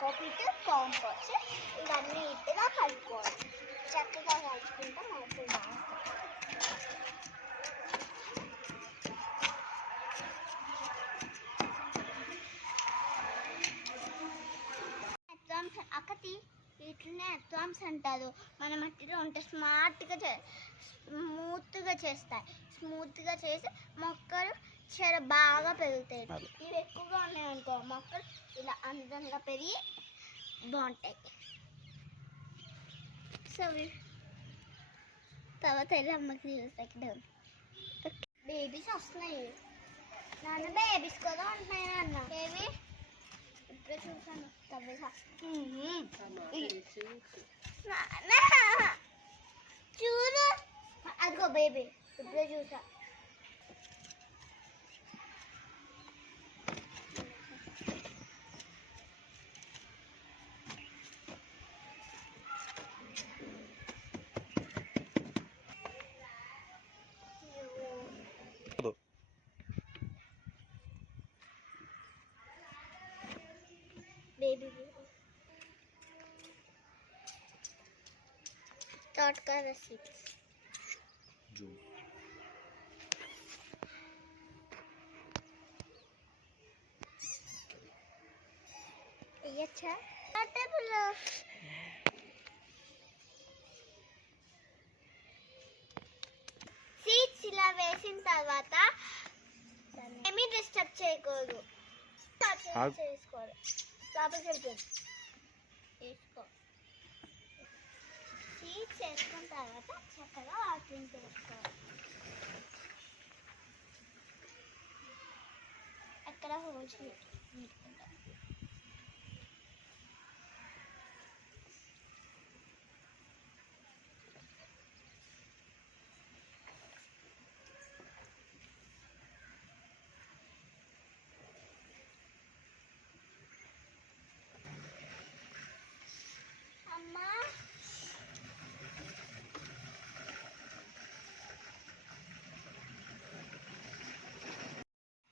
Cocopeat compost ఇవన్నీ నీట్గా కలుపుకోవాలి. చక్కగా కలుపుకుంటే మనకు అక్కటి వీటినే ఎత్వామ్స్ అంటారు. మన మట్టిలో ఉంటే స్మూత్గా చేస్తాయి. స్మూత్గా చేసి మొక్కలు చాలా బాగా పెరుగుతాయి. ఇవి ఎక్కువగా ఉన్నాయనుకో మొక్కలు ఇలా అందంగా పెరిగి బాగుంటాయి. సో తర్వాత వెళ్ళి అమ్మకి చూస్తాం. బేబీస్ వస్తున్నాయి నాన్న, బేబీస్ కూడా ఉంటున్నాయి నాన్న. ఏవి ఇప్పుడే చూసాను చూడు, అదిగో బేబీ ఇప్పుడే చూసా. बेबी स्टार्ट कर रही जो ये अच्छा आते बोलो సీడ్స్ ఇలా వేసిన తర్వాత ఏమీ డిస్టర్బ్ చేయకూడదు. చేసుకోవాలి లోపలికి వెళ్ళిపోయింది. వేసుకో సీడ్స్ వేసుకున్న తర్వాత చక్కగా వాకింగ్ చేసుకోవాలి. ఎక్కడ హోల్స్ పెట్టుకుంటాం.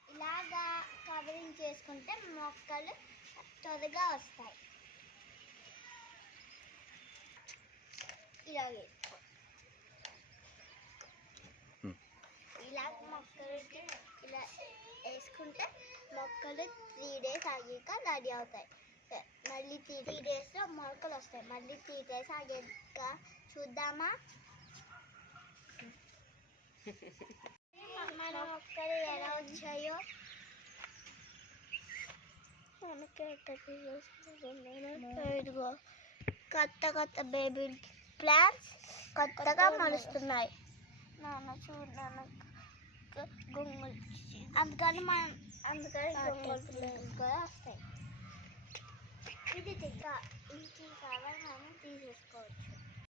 ఇలాగా కవరింగ్ చేసుకుంటే మొక్కలు త్వరగా వస్తాయి. ఇలాగే ఇలాగ మొక్కలకి ఇలా వేసుకుంటే మొక్కలు 3 days ఆగాక రెడీ అవుతాయి. మళ్ళీ 3 daysలో మొలకలు వస్తాయి. మళ్ళీ 3 days ఆగాక చూద్దామా మన మొక్కలు ఎలా వచ్చాయో. ఇదిగో కొత్త బేబీ ప్లాంట్స్ కొత్తగా మొలుస్తున్నాయి. నాన్న చూడు నాన్న గొంగళి అందుకని గొంగళి కూడా వస్తాయి. ఇది ఇంకా ఇంటి కావాలి మనం తీసేసుకోవచ్చు.